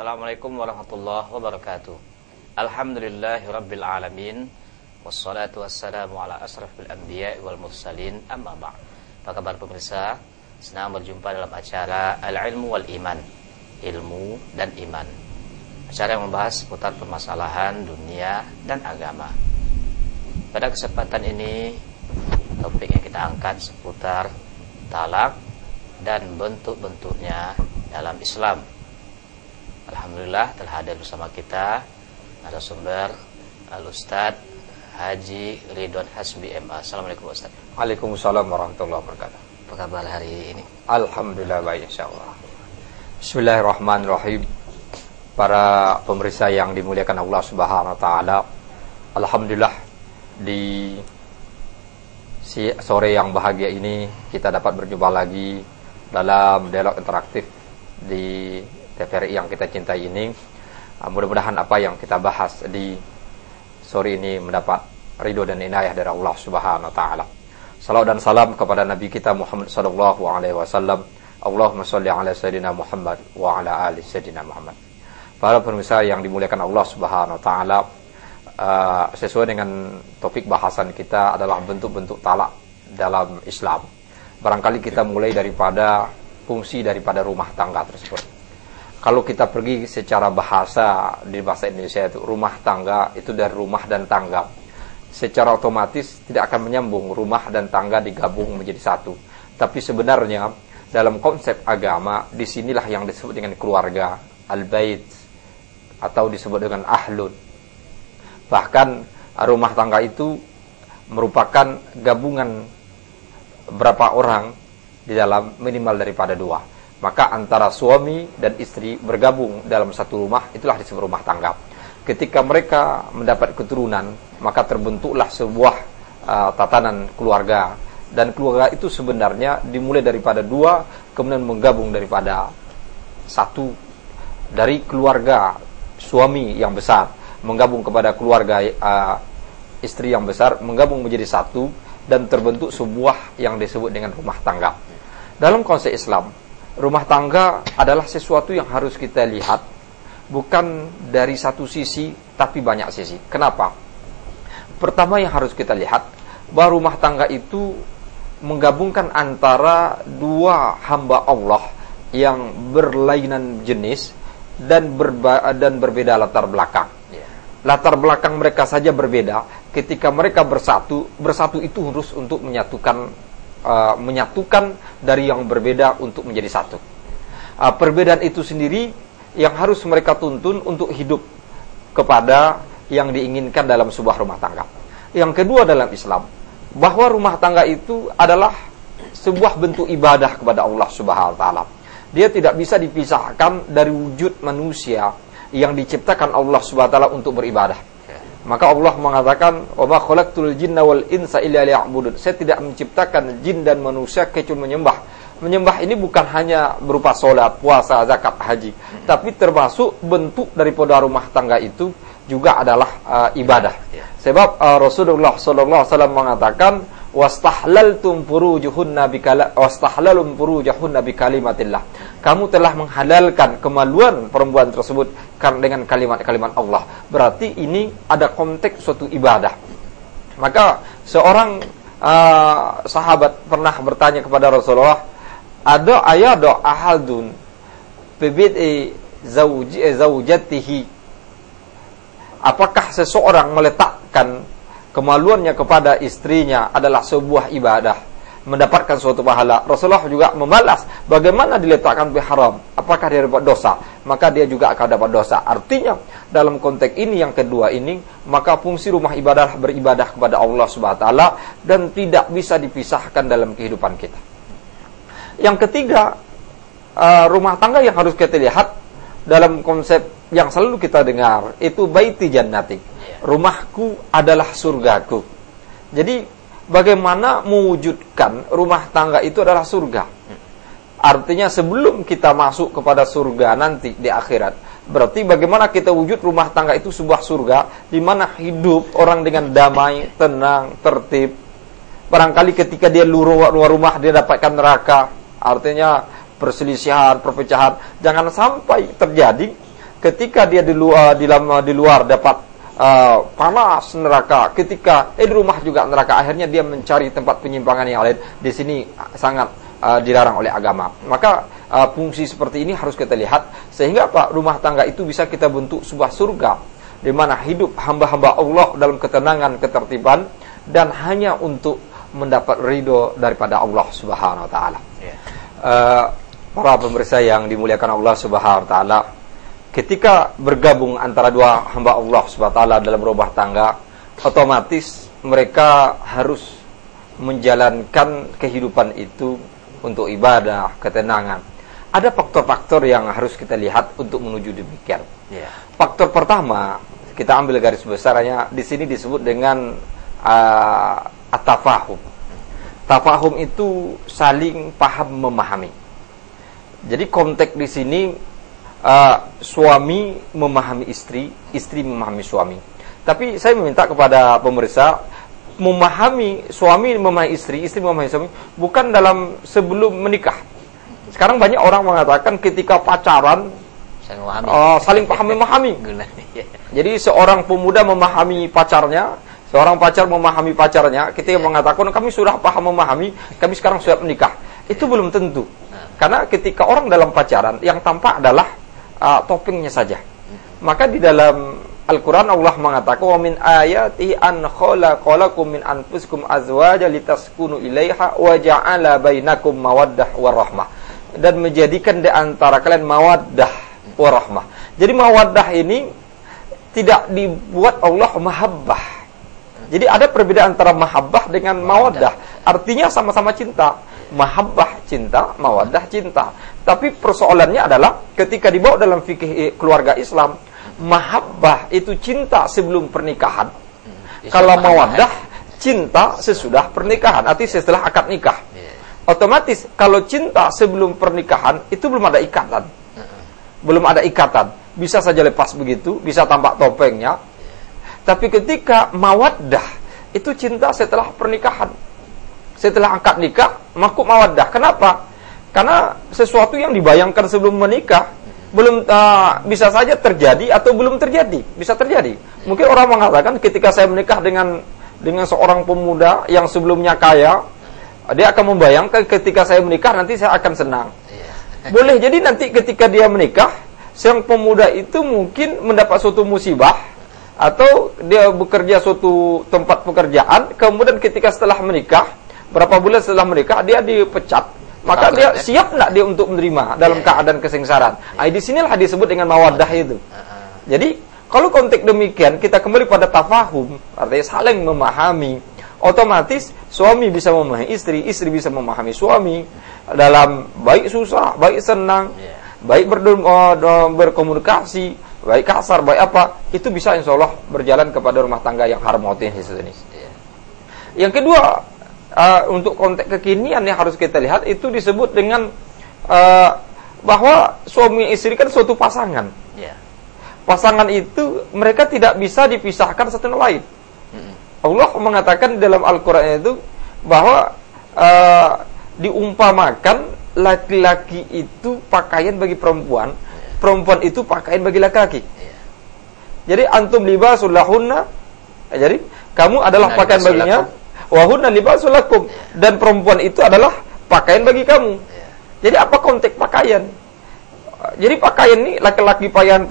Assalamualaikum warahmatullahi wabarakatuh. Alhamdulillahirabbil alamin. Wassalatu wassalamu ala asrafil anbiya'i wal mursalin. Amma ba'd. Apa kabar pemirsa? Senang berjumpa dalam acara Al-Ilmu wal Iman, ilmu dan iman. Acara yang membahas seputar permasalahan dunia dan agama. Pada kesempatan ini, topik yang kita angkat seputar talak dan bentuk-bentuknya dalam Islam. Alhamdulillah telah hadir bersama kita narasumber Al-Ustadz Haji Ridwan Hasbi MA. Assalamualaikum Ustadz. Waalaikumsalam warahmatullahi wabarakatuh. Apa kabar hari ini? Alhamdulillah baik insyaallah. Bismillahirrahmanirrahim. Para pemirsa yang dimuliakan Allah Subhanahu wa taala, alhamdulillah di sore yang bahagia ini kita dapat berjumpa lagi dalam dialog interaktif di TVRI yang kita cintai ini. Mudah-mudahan apa yang kita bahas di sore ini mendapat ridho dan inayah dari Allah Subhanahu wa taala. Salawat dan salam kepada Nabi kita Muhammad sallallahu alaihi wasallam. Allahumma shalli ala sayyidina Muhammad wa ala ali sayyidina Muhammad. Para pemirsa yang dimuliakan Allah Subhanahu wa taala, sesuai dengan topik bahasan kita adalah bentuk-bentuk talak dalam Islam. Barangkali kita mulai daripada fungsi daripada rumah tangga tersebut. Kalau kita pergi secara bahasa di bahasa Indonesia itu rumah tangga itu dari rumah dan tangga. Secara otomatis tidak akan menyambung rumah dan tangga digabung menjadi satu. Tapi sebenarnya dalam konsep agama disinilah yang disebut dengan keluarga, al-bait, atau disebut dengan ahlun. Bahkan rumah tangga itu merupakan gabungan berapa orang di dalam minimal daripada dua. Maka antara suami dan istri bergabung dalam satu rumah, itulah disebut rumah tangga. Ketika mereka mendapat keturunan, maka terbentuklah sebuah tatanan keluarga. Dan keluarga itu sebenarnya dimulai daripada dua, kemudian menggabung daripada satu. Dari keluarga suami yang besar, menggabung kepada keluarga istri yang besar, menggabung menjadi satu, dan terbentuk sebuah yang disebut dengan rumah tangga. Dalam konsep Islam, rumah tangga adalah sesuatu yang harus kita lihat bukan dari satu sisi tapi banyak sisi. Kenapa? Pertama yang harus kita lihat bahwa rumah tangga itu menggabungkan antara dua hamba Allah yang berlainan jenis dan berbeda latar belakang. Latar belakang mereka saja berbeda. Ketika mereka bersatu itu harus untuk menyatukan dari yang berbeda untuk menjadi satu. Perbedaan itu sendiri yang harus mereka tuntun untuk hidup kepada yang diinginkan dalam sebuah rumah tangga. Yang kedua dalam Islam, bahwa rumah tangga itu adalah sebuah bentuk ibadah kepada Allah Subhanahu wa taala. Dia tidak bisa dipisahkan dari wujud manusia yang diciptakan Allah Subhanahu wa taala untuk beribadah. Maka Allah mengatakan, "Wa ma khalaqtul jinna wal insa illa liya'budun." Saya tidak menciptakan jin dan manusia kecuali menyembah. Menyembah ini bukan hanya berupa salat, puasa, zakat, haji, tapi termasuk bentuk daripada rumah tangga itu juga adalah ibadah. Sebab Rasulullah sallallahu alaihi wasallam mengatakan, "Wastahlaltum furujahunna bikalimatillah." Kamu telah menghalalkan kemaluan perempuan tersebut dengan kalimat-kalimat Allah. Berarti ini ada konteks suatu ibadah. Maka seorang sahabat pernah bertanya kepada Rasulullah, "Ada ayado ahadun bibid'i zaujatihi?" Apakah seseorang meletakkan kemaluannya kepada istrinya adalah sebuah ibadah, mendapatkan suatu pahala? Rasulullah juga membalas, bagaimana diletakkan haram? Apakah dia dapat dosa? Maka dia juga akan dapat dosa. Artinya dalam konteks ini yang kedua ini, maka fungsi rumah ibadah beribadah kepada Allah Subhanahu wa taala dan tidak bisa dipisahkan dalam kehidupan kita. Yang ketiga, rumah tangga yang harus kita lihat dalam konsep yang selalu kita dengar itu baiti jannati. Rumahku adalah surgaku. Jadi bagaimana mewujudkan rumah tangga itu adalah surga? Artinya sebelum kita masuk kepada surga nanti di akhirat, berarti bagaimana kita wujud rumah tangga itu sebuah surga di mana hidup orang dengan damai, tenang, tertib. Barangkali ketika dia luar rumah dia dapatkan neraka. Artinya perselisihan, perpecahan. Jangan sampai terjadi ketika dia di luar dapat panas neraka, ketika di rumah juga neraka, akhirnya dia mencari tempat penyimpangan yang lain. Di sini sangat dilarang oleh agama. Maka fungsi seperti ini harus kita lihat, sehingga apa? Rumah tangga itu bisa kita bentuk sebuah surga di mana hidup hamba-hamba Allah dalam ketenangan, ketertiban, dan hanya untuk mendapat ridho daripada Allah Subhanahu wa taala. Para pemirsa yang dimuliakan Allah Subhanahu wa taala, ketika bergabung antara dua hamba Allah Subhanahu wa taala dalam rumah tangga, otomatis mereka harus menjalankan kehidupan itu untuk ibadah, ketenangan. Ada faktor-faktor yang harus kita lihat untuk menuju demikian. Faktor pertama, kita ambil garis besarnya, di sini disebut dengan at-tafahum. Tafahum itu saling paham memahami. Jadi konteks di sini suami memahami istri, istri memahami suami. Tapi saya meminta kepada pemirsa, memahami suami memahami istri, istri memahami suami bukan dalam sebelum menikah. Sekarang banyak orang mengatakan ketika pacaran saling paham memahami. Jadi seorang pemuda memahami pacarnya, seorang pacar memahami pacarnya, ketika mengatakan kami sudah paham memahami, kami sekarang sudah menikah. Itu belum tentu. Karena ketika orang dalam pacaran, yang tampak adalah topengnya saja. Maka di dalam Al-Quran Allah mengatakan, wa min ayatihi an khalaqalakum min anfusikum azwaja litaskunu ilaiha wa ja'ala bainakum mawaddah warahmah. Dan menjadikan di antara kalian mawaddah warahmah. Jadi mawaddah ini tidak dibuat Allah mahabbah. Jadi ada perbedaan antara mahabbah dengan mawaddah. Artinya sama-sama cinta. Mahabbah cinta, mawaddah cinta. Tapi persoalannya adalah ketika dibawa dalam fikih keluarga Islam, mahabbah itu cinta sebelum pernikahan. Kalau mawaddah cinta sesudah pernikahan, artinya setelah akad nikah. Otomatis kalau cinta sebelum pernikahan itu belum ada ikatan. Belum ada ikatan. Bisa saja lepas begitu, bisa tampak topengnya. Tapi ketika mawaddah itu cinta setelah pernikahan. Setelah akad nikah, makuk mawaddah. Kenapa? Karena sesuatu yang dibayangkan sebelum menikah belum bisa saja terjadi atau belum terjadi. Bisa terjadi. Mungkin orang mengatakan ketika saya menikah dengan seorang pemuda yang sebelumnya kaya, dia akan membayangkan ketika saya menikah nanti saya akan senang. Boleh jadi nanti ketika dia menikah, sang pemuda itu mungkin mendapat suatu musibah atau dia bekerja suatu tempat pekerjaan, kemudian ketika setelah menikah, berapa bulan setelah menikah dia dipecat, maka dia siap enggak dia untuk menerima dalam keadaan kesengsaraan. Di sinilah disebut dengan mawaddah itu. Jadi kalau konteks demikian, kita kembali pada tafahum, artinya saling memahami. Otomatis suami bisa memahami istri, istri bisa memahami suami dalam baik susah, baik senang, baik berkomunikasi, baik kasar, baik apa, itu bisa insya Allah berjalan kepada rumah tangga yang harmonis. Yang kedua, untuk konteks kekinian yang harus kita lihat itu disebut dengan bahwa suami istri kan suatu pasangan. Pasangan itu mereka tidak bisa dipisahkan satu sama lain. Allah mengatakan dalam Al-Quran itu bahwa diumpamakan laki-laki itu pakaian bagi perempuan, perempuan itu pakaian bagi laki-laki. Jadi antum libasul lahunna, jadi kamu adalah pakaian baginya, wa hunna libasul lakum, dan perempuan itu adalah pakaian bagi kamu. Jadi apa konteks pakaian? Jadi pakaian ini laki-laki pakaian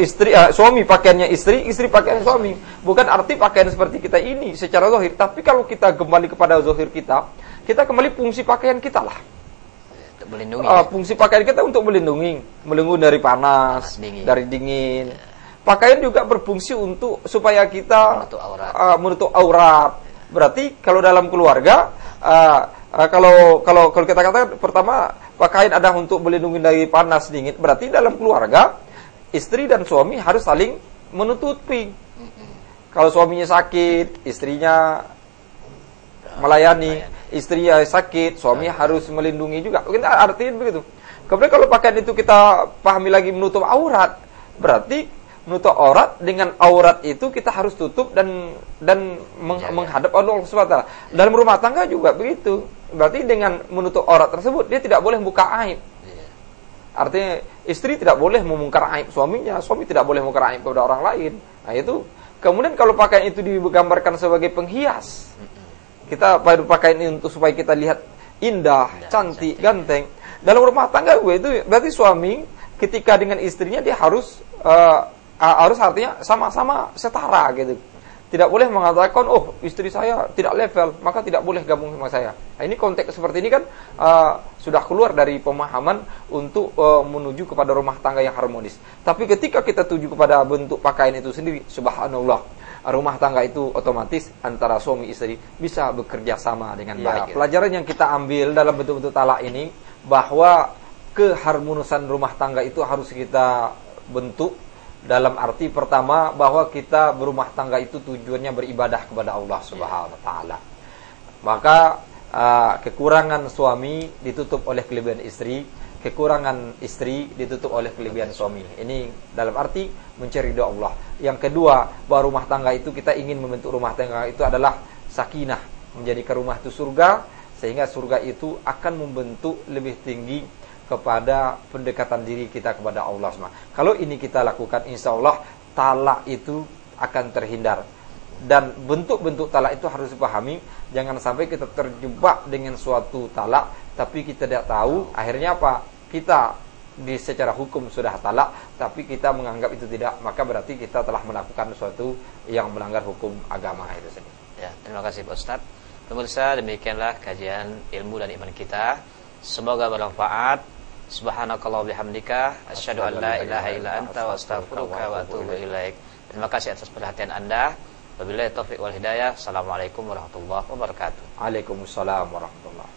istri, suami pakaiannya istri, istri pakaian suami. Bukan arti pakaian seperti kita ini secara zahir, tapi kalau kita kembali kepada zahir kita kembali fungsi pakaian kita lah. Melindungi. Fungsi pakaian kita untuk melindungi dari panas, dari dingin. Pakaian juga berfungsi untuk supaya kita menutup aurat. Berarti kalau dalam keluarga, kalau kita katakan pertama pakaian ada untuk melindungi dari panas dingin, berarti dalam keluarga istri dan suami harus saling menutupi. Kalau suaminya sakit, istrinya melayani. Istrinya sakit, suami harus melindungi juga. Mungkin artinya begitu. Kemudian kalau pakaian itu kita pahami lagi menutup aurat, berarti menutup aurat, dengan aurat itu kita harus tutup dan menghadap Allah SWT. Dalam rumah tangga juga begitu. Berarti dengan menutup aurat tersebut dia tidak boleh buka aib. Artinya istri tidak boleh membongkar aib suaminya, suami tidak boleh membongkar aib kepada orang lain. Nah itu. Kemudian kalau pakaian itu digambarkan sebagai penghias, kita pakaian ini untuk supaya kita lihat indah, cantik, ganteng. Dalam rumah tangga gue itu berarti suami ketika dengan istrinya dia harus artinya sama-sama setara gitu. Tidak boleh mengatakan, oh istri saya tidak level, maka tidak boleh gabung sama saya. Nah, ini konteks seperti ini kan sudah keluar dari pemahaman untuk menuju kepada rumah tangga yang harmonis. Tapi ketika kita tuju kepada bentuk pakaian itu sendiri, subhanallah, rumah tangga itu otomatis antara suami istri bisa bekerja sama dengan baik. Pelajaran yang kita ambil dalam bentuk-bentuk talak ini, bahwa keharmonisan rumah tangga itu harus kita bentuk. Dalam arti pertama bahwa kita berumah tangga itu tujuannya beribadah kepada Allah Subhanahu wa taala. Maka kekurangan suami ditutup oleh kelebihan istri, kekurangan istri ditutup oleh kelebihan suami. Ini dalam arti mencari ridha Allah. Yang kedua, bahwa rumah tangga itu kita ingin membentuk rumah tangga itu adalah sakinah, menjadikan rumah itu surga, sehingga surga itu akan membentuk lebih tinggi kepada pendekatan diri kita kepada Allah SWT. Kalau ini kita lakukan, insya Allah talak itu akan terhindar. Dan bentuk-bentuk talak itu harus dipahami. Jangan sampai kita terjebak dengan suatu talak, tapi kita tidak tahu akhirnya apa. Kita secara hukum sudah talak, tapi kita menganggap itu tidak, maka berarti kita telah melakukan sesuatu yang melanggar hukum agama itu sendiri. Ya, terima kasih Pak Ustadz. Pemirsa, demikianlah kajian ilmu dan iman kita. Semoga bermanfaat. Subhanakallah bihamdika asyhadu an la ilaha illa anta wa astaghfiruka wa atubu ilaik. Terima kasih atas perhatian Anda. Wabillahi taufiq wal hidayah. Assalamualaikum warahmatullahi wabarakatuh. Waalaikumsalam warahmatullahi.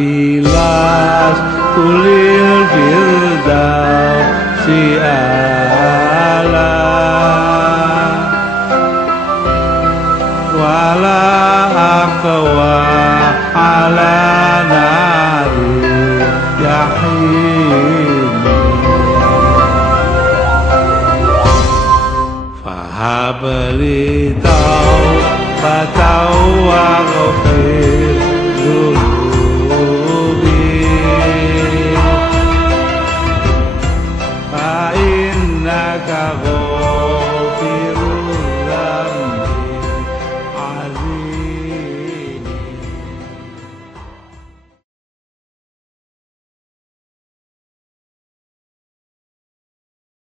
Ilahilas kulil firdausi ala wala aqwa ala nari yahim fahabli taubatan wa ghafir